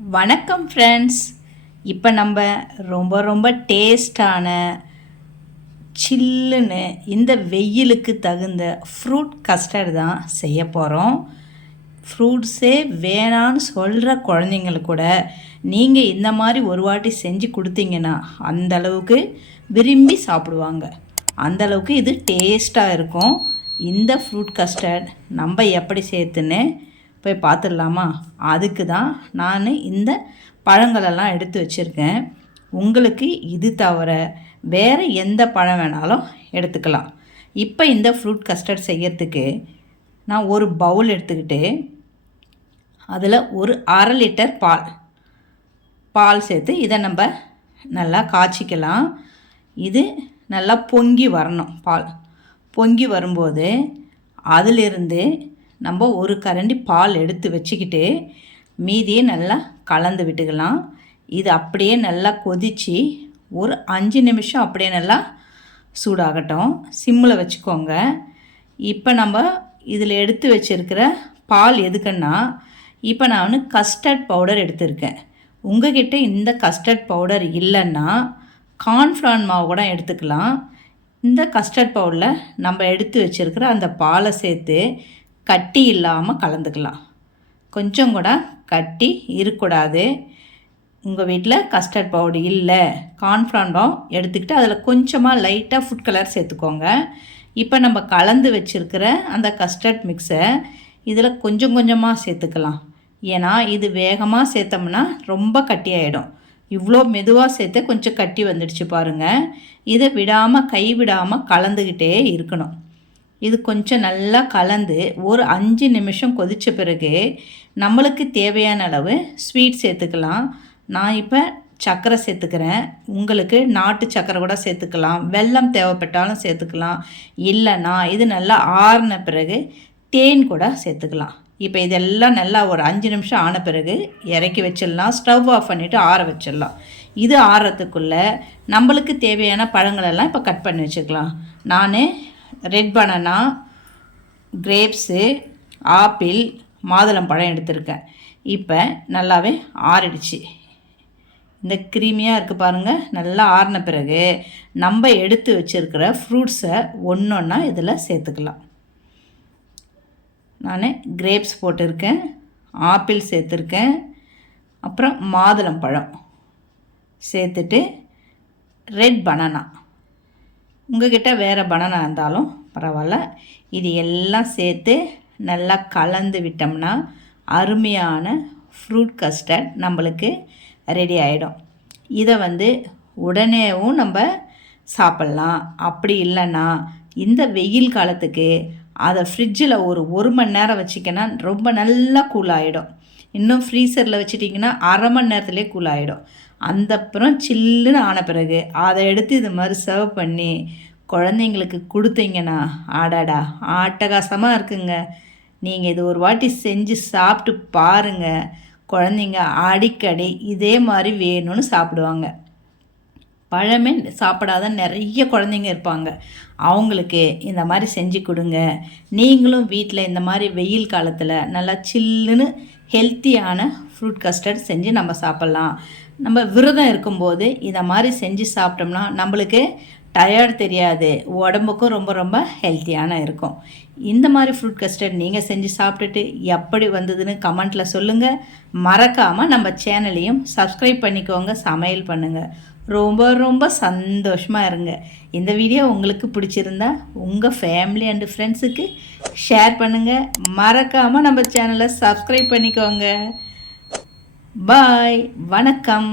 வணக்கம் ஃப்ரெண்ட்ஸ். இப்போ நம்ம ரொம்ப டேஸ்டான சில்லுன்னு இந்த வெயிலுக்கு தகுந்த ஃப்ரூட் கஸ்டர்ட் தான் செய்ய போகிறோம். ஃப்ரூட்ஸே வேணான்னு சொல்கிற குழந்தைங்களுக்கு கூட நீங்கள் இந்த மாதிரி ஒரு வாட்டி செஞ்சு கொடுத்தீங்கன்னா அந்தளவுக்கு விரும்பி சாப்பிடுவாங்க. அந்தளவுக்கு இது டேஸ்ட்டாக இருக்கும். இந்த ஃப்ரூட் கஸ்டர்ட் நம்ம எப்படி சேர்த்துன்னு போய் பார்த்துடலாமா? அதுக்கு தான் நான் இந்த பழங்களெல்லாம் எடுத்து வச்சுருக்கேன். உங்களுக்கு இது தவிர வேறு எந்த பழம் வேணாலும் எடுத்துக்கலாம். இப்போ இந்த ஃப்ரூட் கஸ்டர்ட் செய்யறதுக்கு நான் ஒரு பவுல் எடுத்துக்கிட்டு அதில் ஒரு 1/2 லிட்டர் பால் சேர்த்து இதை நம்ம நல்லா காய்ச்சிக்கலாம். இது நல்லா பொங்கி வரணும். பால் பொங்கி வரும்போது அதிலிருந்து நம்ம ஒரு கரண்டி பால் எடுத்து வச்சுக்கிட்டு மீதியை நல்லா கலந்து விட்டுக்கலாம். இது அப்படியே நல்லா கொதித்து ஒரு 5 நிமிஷம் அப்படியே நல்லா சூடாகட்டும். சிம்மில் வச்சுக்கோங்க. இப்போ நம்ம இதில் எடுத்து வச்சுருக்கிற பால் எதுக்குன்னா, இப்போ நான் கஸ்டர்ட் பவுடர் எடுத்திருக்கேன். உங்கள்கிட்ட இந்த கஸ்டர்ட் பவுடர் இல்லைன்னா கார்ன்ஃப்ளவர் மாவு கூட எடுத்துக்கலாம். இந்த கஸ்டர்ட் பவுடரில் நம்ம எடுத்து வச்சுருக்கிற அந்த பாலை சேர்த்து கட்டி இல்லாமல் கலந்துக்கலாம். கொஞ்சம் கூட கட்டி இருக்கக்கூடாது. உங்கள் வீட்டில் கஸ்டர்ட் பவுடர் இல்லை, கார்ன்ஃப்ளவர் மாவு எடுத்துக்கிட்டு அதில் கொஞ்சமாக லைட்டாக ஃபுட் கலர் சேர்த்துக்கோங்க. இப்போ நம்ம கலந்து வச்சுருக்கிற அந்த கஸ்டர்ட் மிக்ஸை இதில் கொஞ்சமாக சேர்த்துக்கலாம். ஏன்னா இது வேகமாக சேர்த்தோம்னா ரொம்ப கட்டியாயிடும். இவ்வளோ மெதுவாக சேர்த்து கொஞ்சம் கட்டி வந்துடுச்சு பாருங்கள். இதை கைவிடாமல் கலந்துக்கிட்டே இருக்கணும். இது கொஞ்சம் நல்லா கலந்து ஒரு 5 நிமிஷம் கொதித்த பிறகு நம்மளுக்கு தேவையான அளவு ஸ்வீட் சேர்த்துக்கலாம். நான் இப்போ சர்க்கரை சேர்த்துக்கிறேன். உங்களுக்கு நாட்டு சர்க்கரை கூட சேர்த்துக்கலாம், வெல்லம் தேவைப்பட்டாலும் சேர்த்துக்கலாம். இல்லைன்னா இது நல்லா ஆறின பிறகு தேன் கூட சேர்த்துக்கலாம். இப்போ இதெல்லாம் நல்லா ஒரு 5 நிமிஷம் ஆன பிறகு இறக்கி வச்சிடலாம். ஸ்டவ் ஆஃப் பண்ணிவிட்டு ஆற வச்சிடலாம். இது ஆறுறதுக்குள்ளே நம்மளுக்கு தேவையான பழங்களெல்லாம் இப்போ கட் பண்ணி வச்சுக்கலாம். நான் ரெட் பனானா, கிரேப்ஸு, ஆப்பிள், மாதுளம்பழம் எடுத்திருக்கேன். இப்போ நல்லாவே ஆறிடுச்சு. இந்த க்ரீமியாக இருக்குது பாருங்கள். நல்லா ஆறின பிறகு நம்ம எடுத்து வச்சுருக்கிற ஃப்ரூட்ஸை ஒன்றா இதில் சேர்த்துக்கலாம். நான் கிரேப்ஸ் போட்டிருக்கேன், ஆப்பிள் சேர்த்துருக்கேன், அப்புறம் மாதுளம்பழம் சேர்த்துட்டு ரெட் பனானா, உங்கள்கிட்ட வேறு பனானா இருந்தாலும் பரவாயில்ல, இது எல்லாம் சேர்த்து நல்லா கலந்து விட்டோம்னா அருமையான ஃப்ரூட் கஸ்டர்ட் நம்மளுக்கு ரெடி ஆகிடும். இதை உடனேவும் நம்ம சாப்பிட்லாம். அப்படி இல்லைன்னா இந்த வெயில் காலத்துக்கு அதை ஃப்ரிட்ஜில் ஒரு மணி நேரம் வச்சிங்கன்னா ரொம்ப நல்லா கூலாகிடும். இன்னும் ஃப்ரீசரில் வச்சிட்டிங்கன்னா 1/2 மணி நேரத்துலேயே கூலாகிடும். அப்புறம் சில்லுன்னு ஆன பிறகு அதை எடுத்து இது மாதிரி சர்வ் பண்ணி குழந்தைங்களுக்கு கொடுத்தீங்கன்னா ஆடாடா ஆட்டகாசமாக இருக்குங்க. நீங்கள் இது ஒரு வாட்டி செஞ்சு சாப்பிட்டு பாருங்கள். குழந்தைங்க அடிக்கடி இதே மாதிரி வேணும்னு சாப்பிடுவாங்க. பழமே சாப்பிடாத நிறைய குழந்தைங்க இருப்பாங்க. அவங்களுக்கு இந்த மாதிரி செஞ்சு கொடுங்க. நீங்களும் வீட்டில் இந்த மாதிரி வெயில் காலத்தில் நல்லா சில்லுன்னு ஹெல்த்தியான ஃப்ரூட் கஸ்டர்ட் செஞ்சு நம்ம சாப்பிட்லாம். நம்ம விரதம் இருக்கும்போது இதை மாதிரி செஞ்சு சாப்பிட்டோம்னா நம்மளுக்கு டயர்ட் தெரியாது, உடம்புக்கும் ரொம்ப ஹெல்த்தியான இருக்கும். இந்த மாதிரி ஃப்ரூட் கஸ்டர்ட் நீங்கள் செஞ்சு சாப்பிட்டுட்டு எப்படி வந்ததுன்னு கமெண்ட்டில் சொல்லுங்கள். மறக்காமல் நம்ம சேனலையும் சப்ஸ்கிரைப் பண்ணிக்கோங்க, சமையல் பண்ணுங்கள். ரொம்ப சந்தோஷமாக இருங்க. இந்த வீடியோ உங்களுக்கு பிடிச்சிருந்தா உங்கள் ஃபேமிலி அண்டு ஃப்ரெண்ட்ஸுக்கு ஷேர் பண்ணுங்கள். மறக்காமல் நம்ம சேனலை சப்ஸ்கிரைப் பண்ணிக்கோங்க. பாய், வணக்கம்.